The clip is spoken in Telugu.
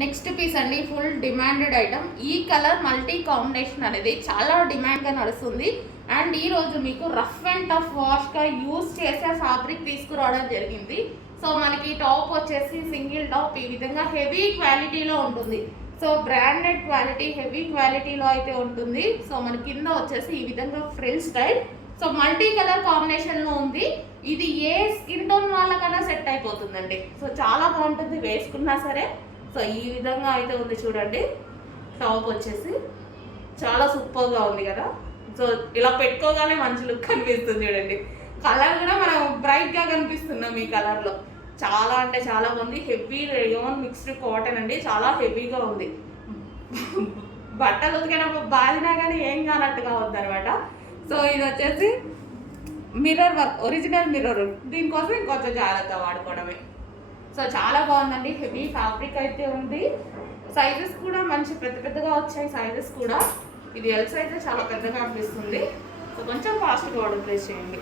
నెక్స్ట్ పీస్ అండి, ఫుల్ డిమాండెడ్ ఐటమ్. ఈ కలర్ మల్టీ కాంబినేషన్ అనేది చాలా డిమాండ్గా నడుస్తుంది. అండ్ ఈ రోజు మీకు రఫ్ అండ్ టఫ్ వాష్గా యూజ్ చేసే ఫ్యాబ్రిక్ తీసుకురావడం జరిగింది. సో మనకి టాప్ వచ్చేసి సింగిల్ టాప్ ఈ విధంగా హెవీ క్వాలిటీలో ఉంటుంది. సో బ్రాండెడ్ క్వాలిటీ, హెవీ క్వాలిటీలో అయితే ఉంటుంది. సో మన కింద వచ్చేసి ఈ విధంగా frill style. So multi colour కాంబినేషన్లో ఉంది. ఇది ఏ స్కిన్ టోన్ వాళ్ళకన్నా సెట్ అయిపోతుందండి. సో చాలా బాగుంటుంది వేసుకున్నా సరే. సో ఈ విధంగా అయితే ఉంది చూడండి. టాప్ వచ్చేసి చాలా సూపర్గా ఉంది కదా. సో ఇలా పెట్టుకోగానే మంచి లుక్ కనిపిస్తుంది చూడండి. కలర్ కూడా మనం బ్రైట్గా కనిపిస్తున్నాం ఈ కలర్లో. చాలా అంటే చాలా బాగుంది. హెవీ రేయాన్ మిక్స్డ్ కాటన్ అండి, చాలా హెవీగా ఉంది. బట్టలు ఉతికినప్పుడు బాధినా కానీ ఏం కానట్టుగా ఉంది అనమాట. సో ఇది వచ్చేసి మిర్రర్ వర్క్, ఒరిజినల్ మిర్రర్. దీనికోసం ఇంకొంచెం జాగ్రత్త వాడుకోవడమే. సో చాలా బాగుందండి, హెవీ ఫ్యాబ్రిక్ అయితే ఉంది. సైజెస్ కూడా మంచి పెద్ద పెద్దగా వచ్చాయి సైజెస్ కూడా. ఇది ఎల్ సైజ్ చాలా పెద్దగా అనిపిస్తుంది. సో కొంచెం ఫాస్ట్గా ఆర్డర్ ప్లేస్ చేయండి.